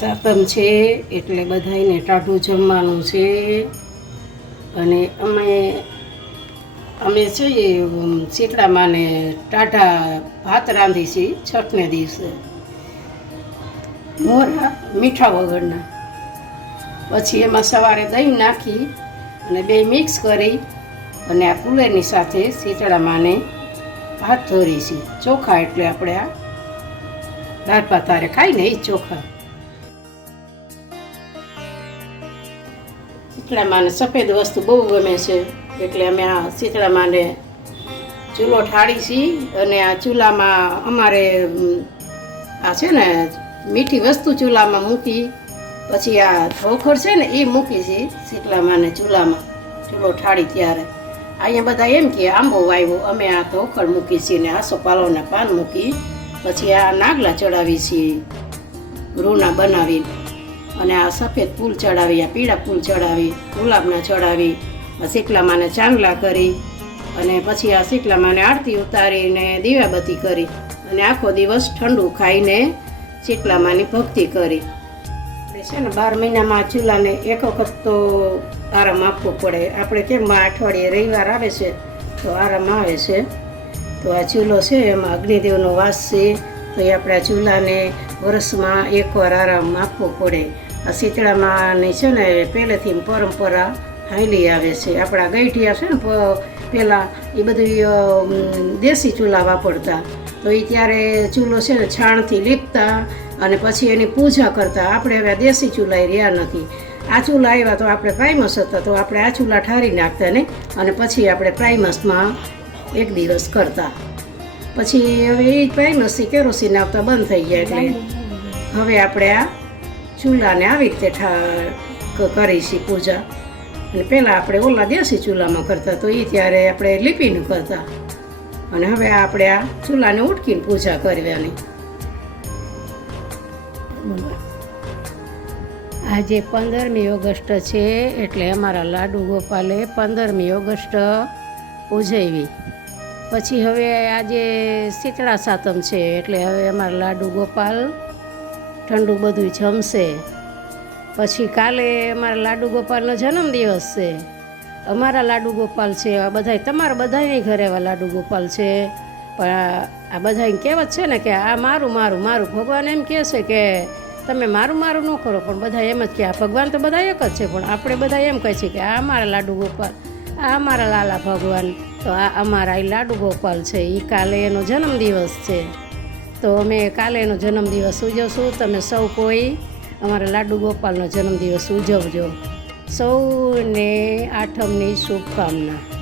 સાતમ છે, એટલે બધાને ટાઢું જમવાનું છે. અને અમે અમે છીએ શીતળામાંને ટાઢા ભાત રાંધી છીએ છઠને દિવસે. મોરા મીઠા વગરના. પછી એમાં સવારે દહીં નાખી અને બે મિક્સ કરી અને આ કુલેરની સાથે શીતળામાંને ભાત ધોરી છીએ ચોખા એટલે આપણે આ દાળ ભાત ખાઈને એ ચોખા. શીતળામાને સફેદ વસ્તુ બહુ ગમે છે. એટલે અમે આ શીતળામાને ચૂલો ઠાળી છીએ અને આ ચૂલામાં અમારે આ છે ને મીઠી વસ્તુ ચૂલામાં મૂકી, પછી આ ધોખર છે ને એ મૂકી છે શીતળામાને ચૂલામાં. ચૂલો ઠાળી ત્યારે. અહીંયા બધા એમ કે આંબો વાવ્યો અમે આ ધોખર મૂકી છીએ ને આસો પાલોના પાન મૂકી, પછી આ નાગલા ચડાવી છીએ રૂના બનાવી અને આ સફેદ ફૂલ ચડાવી, આ પીળા ફૂલ ચડાવી, ગુલાબના ચડાવી, આ ચાંગલા કરી અને પછી આ શીતલામાને આરતી ઉતારીને દીવાબત્તી કરી અને આખો દિવસ ઠંડુ ખાઈને શીતલામાની ભક્તિ કરી. છે ને બાર મહિનામાં ચૂલાને એક વખત તો આરામ આપવો પડે. આપણે કેમ અઠવાડિયે રવિવાર આવે છે, તો આરામ આવે છે. તો આ ચૂલો છે, એમાં અગ્નિદેવનો વાસ છે. તો એ આપણા ચૂલાને વર્ષમાં એકવાર આરામ આપવો પડે. આ શીતળામાંની છે ને પહેલેથી પરંપરા હાલી આવે છે. આપણા ગઈઠિયા છે ને પહેલાં એ બધું દેશી ચૂલા વાપરતા. તો એ ત્યારે ચૂલો છે ને છાણથી લીપતા અને પછી એની પૂજા કરતા. આપણે હવે દેશી ચૂલા રહ્યા નથી. આ ચૂલા આવ્યા તો આપણે પ્રાઇમસ હતા, તો આપણે આ ચૂલા ઠારી નાખતા ને અને પછી આપણે પ્રાઇમસમાં એક દિવસ કરતા. પછી હવે એ પ્રાઇમસથી કેરોસીન આવતા બંધ થઈ ગયા એટલે. હવે આપણે આ ચૂલાને આવી રીતે ઠા ક- કરી પૂજા. અને પહેલાં આપણે ઓલા દેશી ચૂલામાં કરતા તો એ ત્યારે આપણે લીપીનું કરતા. અને હવે આપણે આ ચૂલાને ઉટકીને પૂજા કરવાની. આજે પંદરમી ઓગસ્ટ છે એટલે અમારા લાડુ ગોપાલે પંદરમી ઓગસ્ટ ઉજવી પછી હવે આજે શીતળા સાતમ છે, એટલે હવે અમારા લાડુ, ગોપાલ, ઠંડુ બધું જમશે. પછી કાલે અમારા લાડુ, ગોપાલનો જન્મદિવસ છે. અમારા લાડુ, ગોપાલ છે. આ બધાય, તમારા બધાની ઘરે એવા લાડુ, ગોપાલ છે. પણ આ- બધાને કહેવત છે ને કે આ મારું મારું મારું. ભગવાન એમ કહે છે કે તમે મારું મારું ન કરો, પણ બધા એમ જ કે આ ભગવાન તો બધા એક જ છે, પણ આપણે બધા એમ કહે છે કે આ અમારા લાડુ, ગોપાલ, આ અમારા લાલા ભગવાન. તો આ અમારા એ લાડુ ગોપાલ છે એ કાલે એનો જન્મદિવસ છે. તો અમે કાલે એનો જન્મદિવસ ઉજવશું. તમે સૌ કોઈ અમારા લાડુ ગોપાલનો જન્મદિવસ ઉજવજો. સૌને આઠમની શુભકામના.